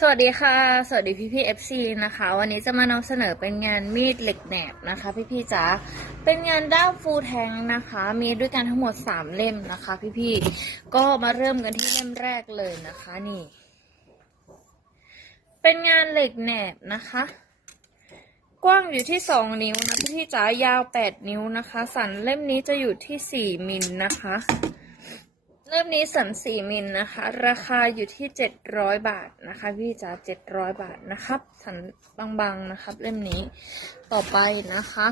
สวัสดีค่ะ สวัสดีพี่พี่เอฟซีนะคะ วันนี้จะมานำเสนอเป็นงานมีดเหล็กแหนบนะคะ พี่พี่จ๋าเป็นงานด้ามฟูแทงนะคะ มีด้วยกันทั้งหมดสามเล่มนะคะ พี่พี่ก็มาเริ่มกันที่เล่มแรกเลยนะคะนี่ เป็นงานเหล็กแหนบนะคะ กว้างอยู่ที่สองนิ้วนะพี่พี่จ๋ายาวแปดนิ้วนะคะ สันเล่มนี้จะอยู่ที่สี่มิลนะคะ เล่มนี้สันสี่มิลนะคะ ราคาอยู่ที่เจ็ดร้อยบาทนะคะ พี่จ๋าเจ็ดร้อยบาทนะครับ สันบางๆนะครับ เล่มนี้ต่อไปนะคะ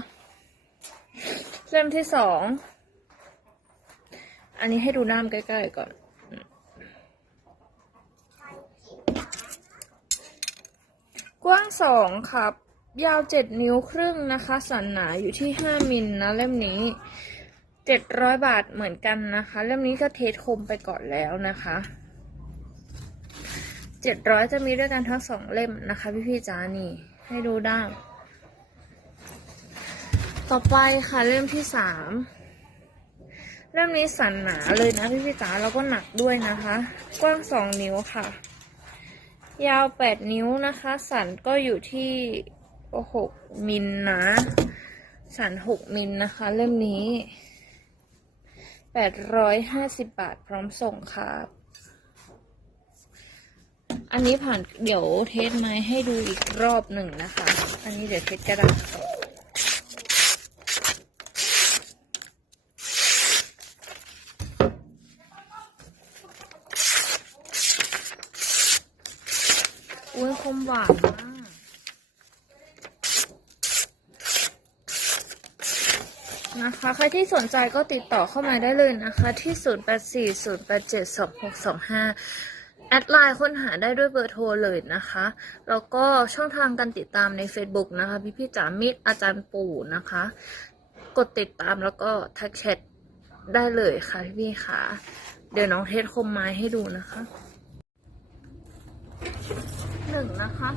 เล่มที่สองอันนี้ให้ดูน้ำใกล้ๆก่อน กว้างสองครับ ยาวเจ็ดนิ้วครึ่งนะคะ สันหนาอยู่ที่ห้ามิลนะเล่มนี้ เจ็ดร้อยบาทเหมือนกันนะคะ เล่มนี้ก็เทสคมไปก่อนแล้วนะคะเจ็ดร้อยจะมีด้วยกันทั้งสองเล่มนะคะ พี่พี่ๆจ๋านี่ ให้ดูได้ต่อไปค่ะเล่มที่สามเล่มนี้สันหนาเลยนะพี่พี่ๆจ๋าแล้วก็หนักด้วยนะคะ กว้างสองนิ้วค่ะ ยาวแปดนิ้วนะคะ สันก็อยู่ที่หกมิลนะ สันหกมิลนะคะ เล่มนี้ แปดร้อยห้าสิบบาทพร้อมส่งครับ อันนี้ผ่านเดี๋ยวเทสไม้ให้ดูอีกรอบหนึ่งนะคะ อันนี้เดี๋ยวเทสกระดาษก่อนอุ้ยคมหวานมาก นะคะ ใครที่สนใจก็ติดต่อเข้ามาได้เลยนะคะ ที่ 0840872625 แอดไลน์ค้นหาได้ด้วยเบอร์โทรเลยนะคะ แล้วก็ช่องทางการติดตามใน Facebook นะคะ พี่พี่จ๋ามิตรอาจารย์ปู่นะคะ กดติดตามแล้วก็ทักแชทได้เลยค่ะพี่พี่ค่ะ เดี๋ยวน้องเทสคมไม้ให้ดูนะคะหนึ่งนะคะ